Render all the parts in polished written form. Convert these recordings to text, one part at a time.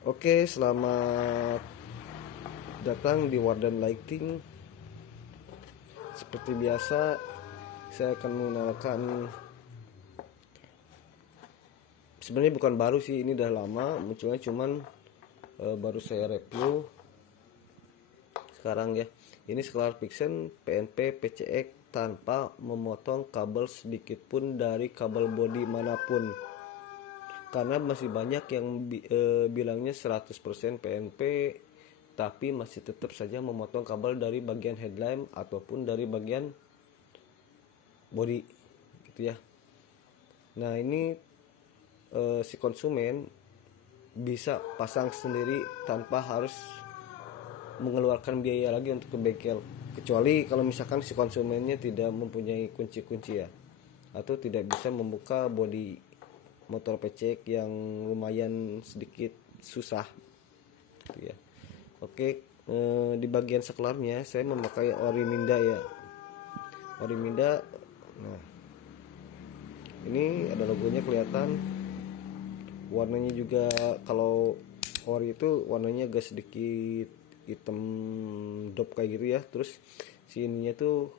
Oke, selamat datang di Wardan Lighting. Seperti biasa, saya akan mengenalkan. Sebenarnya bukan baru sih, ini udah lama munculnya, cuman baru saya review sekarang ya. Ini Solar Vixen PNP PCX tanpa memotong kabel sedikit pun dari kabel bodi manapun. Karena masih banyak yang bilangnya 100% PNP, tapi masih tetap saja memotong kabel dari bagian headlamp ataupun dari bagian body gitu ya. Nah, ini si konsumen bisa pasang sendiri tanpa harus mengeluarkan biaya lagi untuk ke bengkel, kecuali kalau misalkan si konsumennya tidak mempunyai kunci-kunci ya, atau tidak bisa membuka bodi motor PCX yang lumayan sedikit susah gitu ya. Oke, di bagian saklarnya saya memakai ori Minda ya. Ori Minda. Nah, ini ada logonya kelihatan. Warnanya juga kalau ori itu warnanya agak sedikit hitam dop kayak gitu ya. Terus sininya tuh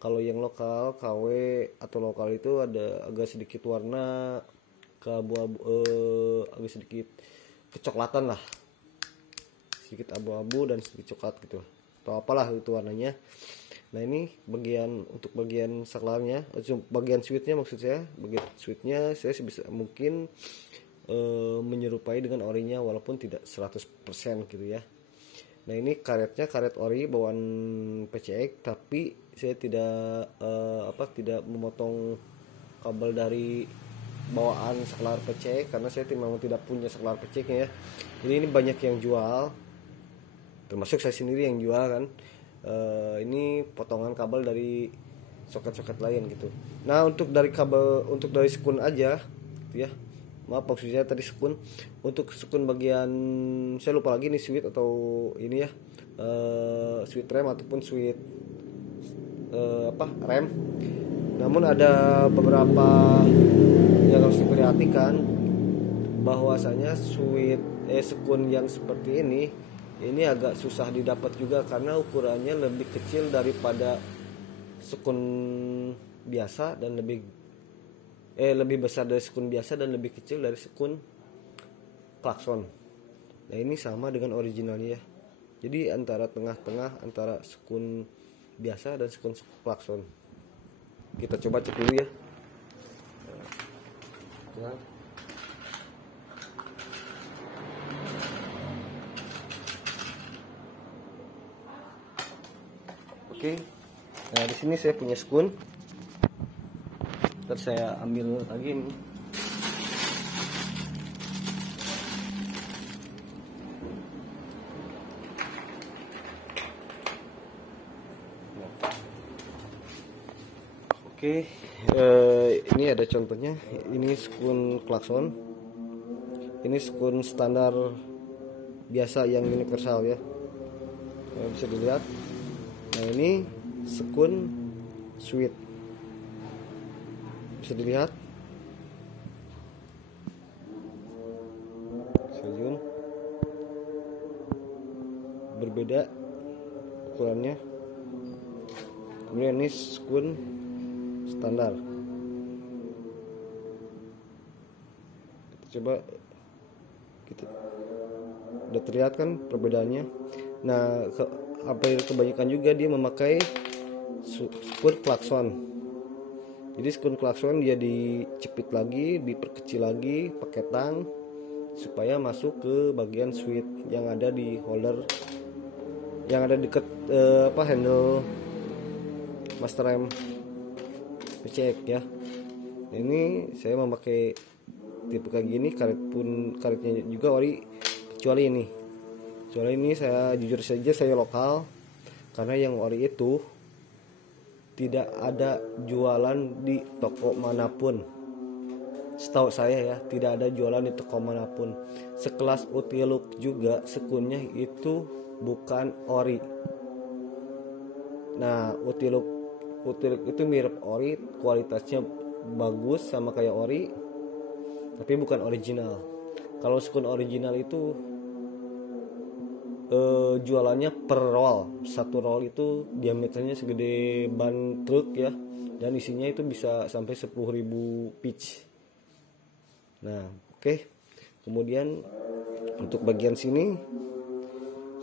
kalau yang lokal KW atau lokal itu ada agak sedikit warna ke abu-abu, agak sedikit kecoklatan lah, sedikit abu-abu dan sedikit coklat gitu, atau apalah itu warnanya. Nah, ini untuk bagian saklarnya, bagian switchnya maksud saya, bagian switchnya saya sebisa mungkin menyerupai dengan orinya walaupun tidak 100% gitu ya. Nah, ini karetnya karet ori bawaan PCX, tapi saya tidak memotong kabel dari bawaan saklar PCX karena saya memang tidak punya saklar PCX ya. Jadi ini banyak yang jual, termasuk saya sendiri yang jual kan. Ini potongan kabel dari soket-soket lain gitu. Nah, untuk dari sekun aja gitu ya, maaf maksudnya tadi sekun, untuk sekun bagian saya lupa lagi nih switch atau ini ya, switch rem ataupun switch rem. Namun ada beberapa yang harus diperhatikan, bahwasanya sekun yang seperti ini agak susah didapat juga karena ukurannya lebih kecil daripada sekun biasa dan lebih besar dari sekun biasa dan lebih kecil dari sekun klakson. Nah, ini sama dengan originalnya ya. Jadi antara tengah-tengah antara sekun biasa dan sekun klakson. Kita coba cek dulu ya. Nah, oke. Nah, di sini saya punya sekun. Ntar saya ambil lagi nih. Oke, ini ada contohnya. Ini sekun klakson. Ini sekun standar biasa yang universal ya. Bisa dilihat. Nah, ini sekun switch. Bisa dilihat. Zoom. Berbeda ukurannya. Kemudian ini sekun standar. Kita udah terlihat kan perbedaannya. Nah, kebanyakan juga dia memakai sekun klakson. Jadi sekun klakson dia dicepit lagi, diperkecil lagi pakai tang supaya masuk ke bagian switch yang ada di holder, yang ada dekat handle master rem PCX ya. Ini saya memakai tipe kayak gini, karetnya juga ori, kecuali ini saya jujur saja saya lokal, karena yang ori itu tidak ada jualan di toko manapun. Setahu saya ya, tidak ada jualan di toko manapun. Sekelas Utiluk juga sekunnya itu bukan ori. Nah, Utiluk itu mirip ori, kualitasnya bagus sama kayak ori, tapi bukan original. Kalau sekun original itu jualannya per roll. Satu roll itu diameternya segede ban truk ya, dan isinya itu bisa sampai 10.000 pitch. Nah, oke. Kemudian untuk bagian sini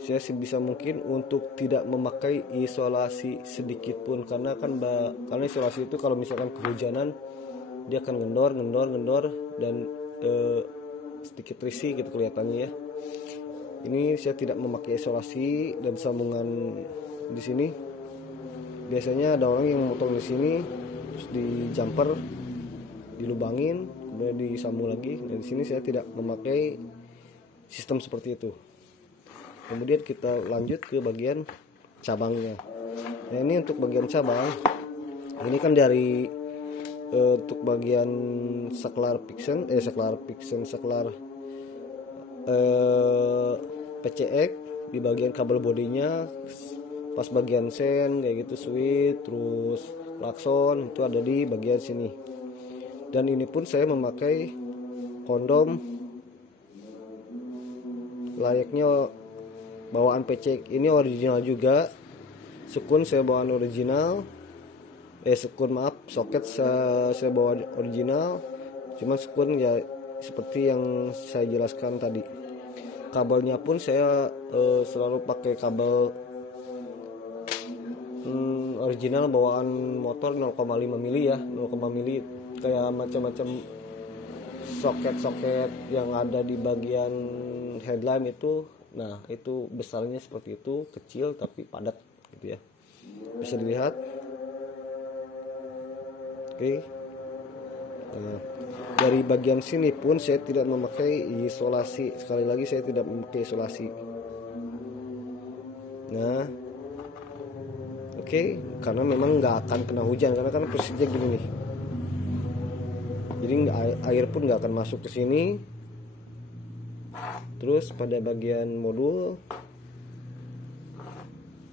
saya sebisa mungkin untuk tidak memakai isolasi sedikit pun, karena karena isolasi itu kalau misalkan kehujanan dia akan ngendor dan sedikit risih gitu kelihatannya ya. Ini saya tidak memakai isolasi, dan sambungan di sini biasanya ada orang yang motong di sini terus di jumper dilubangin kemudian disambung lagi. Dan di sini saya tidak memakai sistem seperti itu. Kemudian kita lanjut ke bagian cabangnya. Nah, ini untuk bagian cabang. Ini kan dari untuk bagian saklar PCX di bagian kabel bodinya, pas bagian sen kayak gitu, switch, terus klakson itu ada di bagian sini. Dan ini pun saya memakai kondom layaknya bawaan PCX. Ini original juga, sekun saya bawaan original, soket saya bawa original, cuma sekun ya seperti yang saya jelaskan tadi. Kabelnya pun saya selalu pakai kabel original bawaan motor 0,5 mili ya, 0,5 mili, kayak macam-macam soket-soket yang ada di bagian headlamp itu. Nah, itu besarnya seperti itu, kecil tapi padat gitu ya. Bisa dilihat. Oke. Nah, dari bagian sini pun saya tidak memakai isolasi. Sekali lagi saya tidak memakai isolasi. Nah, oke, karena memang nggak akan kena hujan, karena kan posisinya gini nih. Jadi air pun nggak akan masuk ke sini. Terus pada bagian modul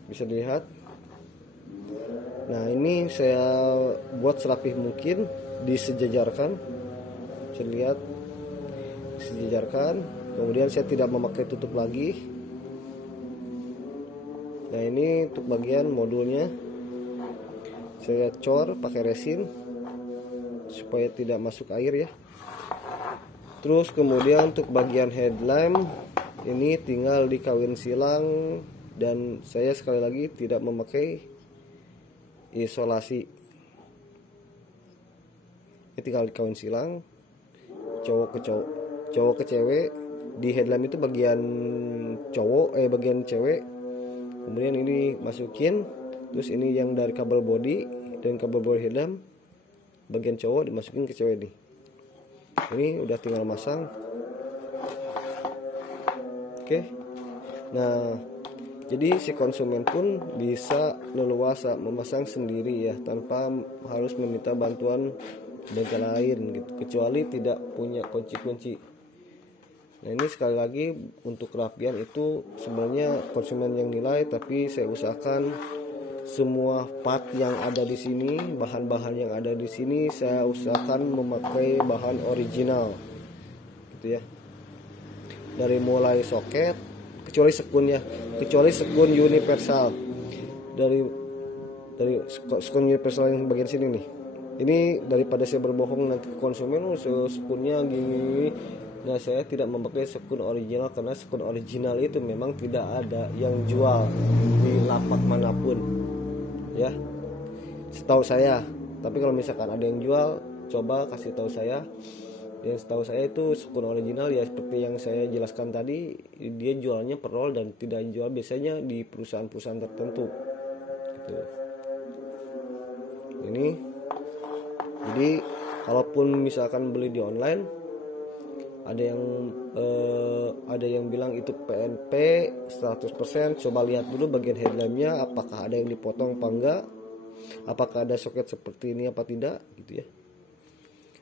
bisa dilihat. Nah, ini saya buat serapih mungkin, disejajarkan. Bisa dilihat, disejajarkan. Kemudian saya tidak memakai tutup lagi. Nah, ini untuk bagian modulnya saya cor pakai resin supaya tidak masuk air ya. Terus kemudian untuk bagian headlamp ini tinggal dikawin silang, dan saya sekali lagi tidak memakai isolasi. Ini tinggal dikawin silang, cowok ke cewek. Di headlamp itu bagian bagian cewek. Kemudian ini masukin, terus ini yang dari kabel body dan kabel body headlamp bagian cowok dimasukin ke cewek nih. Ini udah tinggal masang. Oke. Nah, jadi si konsumen pun bisa leluasa memasang sendiri ya, tanpa harus meminta bantuan bengkel lain gitu, kecuali tidak punya kunci-kunci. Nah, ini sekali lagi untuk kerapian itu sebenarnya konsumen yang nilai, tapi saya usahakan semua part yang ada di sini, bahan-bahan yang ada di sini saya usahakan memakai bahan original gitu ya. Dari mulai soket, kecuali sekun universal. Dari sekun universal yang bagian sini nih. Ini daripada saya berbohong nanti konsumen sekunnya gini. Nah, saya tidak memakai sekun original, karena sekun original itu memang tidak ada yang jual di lapak manapun ya, setahu saya. Tapi kalau misalkan ada yang jual, coba kasih tahu saya. Yang setahu saya itu sekun original ya, seperti yang saya jelaskan tadi, dia jualnya per roll dan tidak jual biasanya di perusahaan-perusahaan tertentu gitu. Ini jadi kalaupun misalkan beli di online, ada yang bilang itu PNP 100%. Coba lihat dulu bagian headlampnya, apakah ada yang dipotong apa enggak, apakah ada soket seperti ini apa tidak gitu ya.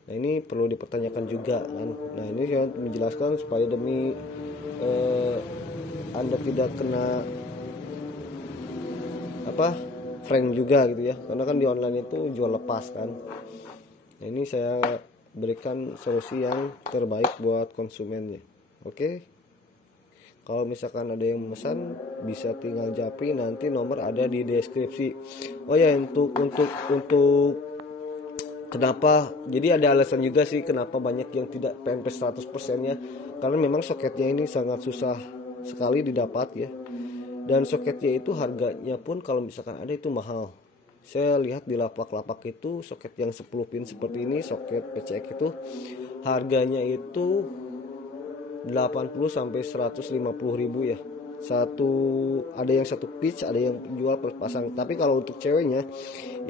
Nah, ini perlu dipertanyakan juga kan. Nah, ini saya menjelaskan supaya demi Anda tidak kena prank juga gitu ya, karena kan di online itu jual lepas kan. Nah, ini saya berikan solusi yang terbaik buat konsumennya. Oke. Kalau misalkan ada yang memesan bisa tinggal japri, nanti nomor ada di deskripsi. Oh ya, untuk kenapa, jadi ada alasan juga sih kenapa banyak yang tidak PNP 100% nya, karena memang soketnya ini sangat susah sekali didapat ya. Dan soketnya itu harganya pun kalau misalkan ada itu mahal. Saya lihat di lapak-lapak itu soket yang 10 pin seperti ini, soket PCX itu harganya itu 80 sampai 150 ribu ya. Ada yang satu pitch, ada yang jual per pasang. Tapi kalau untuk ceweknya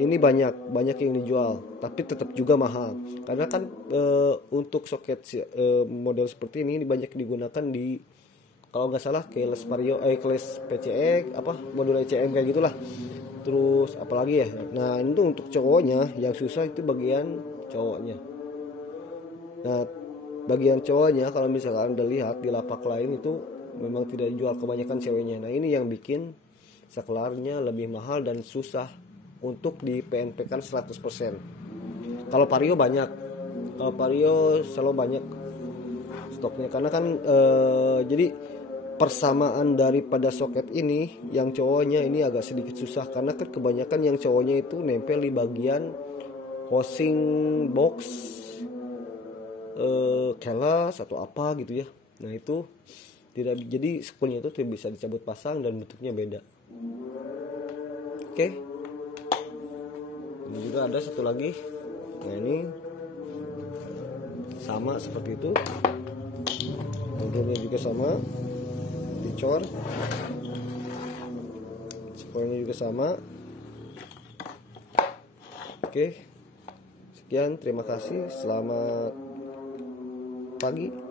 ini banyak yang dijual, tapi tetap juga mahal. Karena kan untuk soket model seperti ini banyak digunakan di, kalau nggak salah keles Vario, keles PCX apa modul ECM kayak gitulah. Terus apalagi ya. Nah, itu untuk cowoknya yang susah itu bagian cowoknya. Nah, bagian cowoknya kalau misalkan Anda lihat di lapak lain itu memang tidak dijual, kebanyakan ceweknya. Nah, ini yang bikin saklarnya lebih mahal dan susah untuk di PNP kan 100%. Kalau Vario banyak. Kalau Vario selalu banyak stoknya, karena kan jadi persamaan daripada soket ini yang cowoknya ini agak sedikit susah, karena kan kebanyakan yang cowoknya itu nempel di bagian housing box, kelas atau apa gitu ya. Nah, itu tidak, jadi spoolnya itu tidak bisa dicabut pasang dan bentuknya beda. Oke. Ini juga ada satu lagi. Nah, ini sama seperti itu. Modelnya juga sama. Dicor. Spoolnya juga sama. Oke. Sekian, terima kasih. Selamat pagi.